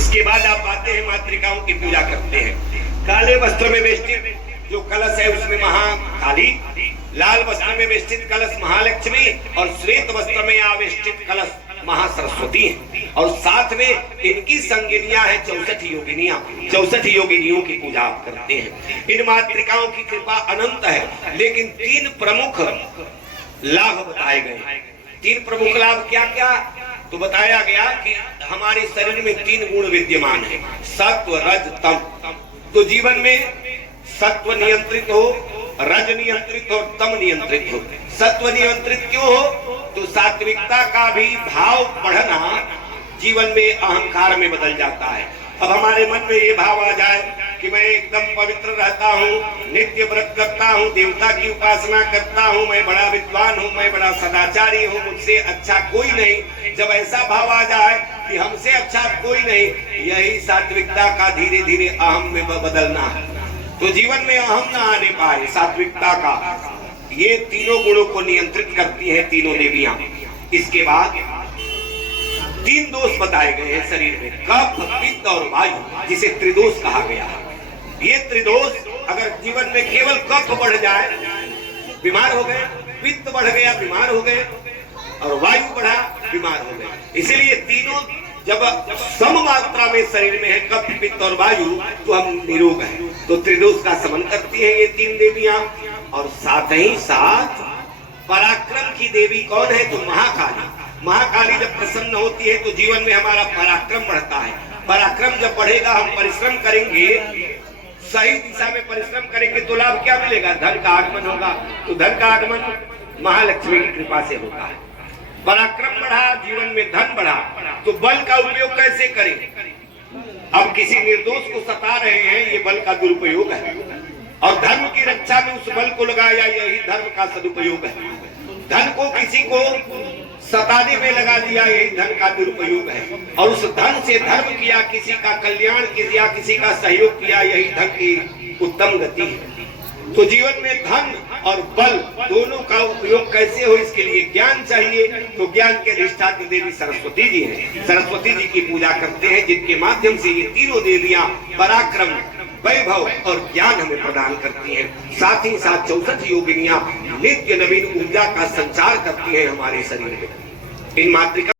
इसके बाद आप आते हैं मातृकाओं की पूजा करते हैं। काले वस्त्र में वेष्टित जो कलश है उसमें महाकाली, लाल वस्त्र में वेष्टित कलश महालक्ष्मी और श्वेत वस्त्र में आवेष्टित कलश महासरस्वती है। और साथ में इनकी संगिनियां हैं 64 योगिनियां। 64 योगिनियों की पूजा आप करते हैं। इन मातृकाओं की कृपा अनंत है, लेकिन 3 प्रमुख लाभ बताए गए। 3 प्रमुख लाभ क्या क्या? तो बताया गया कि हमारे शरीर में 3 गुण विद्यमान है, सत्व रज तम। तो जीवन में सत्व नियंत्रित हो, रज नियंत्रित और तम नियंत्रित हो। सत्व नियंत्रित क्यों हो? तो सात्विकता का भी भाव बढ़ना जीवन में अहंकार में बदल जाता है। अब हमारे मन में ये भाव आ जाए कि मैं एकदम पवित्र रहता हूँ, नित्य व्रत करता हूँ, देवता की उपासना करता हूँ, मैं बड़ा विद्वान हूँ, मैं बड़ा सदाचारी हूँ, मुझसे अच्छा कोई नहीं। जब ऐसा भाव आ जाए कि हमसे अच्छा कोई नहीं, यही सात्विकता का धीरे धीरे अहम में बदलना है। तो जीवन में अहम ना आने पाए सात्विकता का। ये तीनों गुणों को नियंत्रित करती हैं तीनों देवियां। इसके बाद 3 दोष बताए गए हैं शरीर में, कफ, पित्त और वायु, जिसे त्रिदोष कहा गया है। ये त्रिदोष अगर जीवन में केवल कफ बढ़ जाए बीमार हो गए, पित्त बढ़ गया बीमार हो गए, और वायु बढ़ा बीमार हो गए। इसीलिए तीनों जब सम मात्रा में शरीर में है, कफ, पित्त और वायु, तो हम निरोग हैं। तो त्रिदोष का समन करती है ये 3 देवियां। और साथ ही साथ पराक्रम की देवी कौन है? तो महाकाली। महाकाली जब प्रसन्न होती है तो जीवन में हमारा पराक्रम बढ़ता है। पराक्रम जब बढ़ेगा, हम परिश्रम करेंगे, सही दिशा में परिश्रम करेंगे तो लाभ क्या मिलेगा? धन का आगमन होगा। तो धन का आगमन महालक्ष्मी की कृपा से होता है। पराक्रम बढ़ा, जीवन में धन बढ़ा, तो बल का उपयोग कैसे करें? अब किसी निर्दोष को सता रहे हैं, ये बल का दुरुपयोग है। और धर्म की रक्षा में उस बल को लगाया, यही धर्म का सदुपयोग है। धन को किसी को सताने में लगा दिया, यही धन का दुरुपयोग है। और उस धन से धर्म किया, किसी का कल्याण किया, किसी का सहयोग किया, यही धन की उत्तम गति है। तो जीवन में धन और बल दोनों का उपयोग कैसे हो, इसके लिए ज्ञान चाहिए। तो ज्ञान के अधिष्ठात्री देवी सरस्वती जी हैं। सरस्वती जी की पूजा करते हैं, जिनके माध्यम से ये तीनों देवियां पराक्रम, वैभव और ज्ञान हमें प्रदान करती हैं। साथ ही साथ 64 योगिनियां नित्य नवीन ऊर्जा का संचार करती हैं हमारे शरीर में। इन मातृका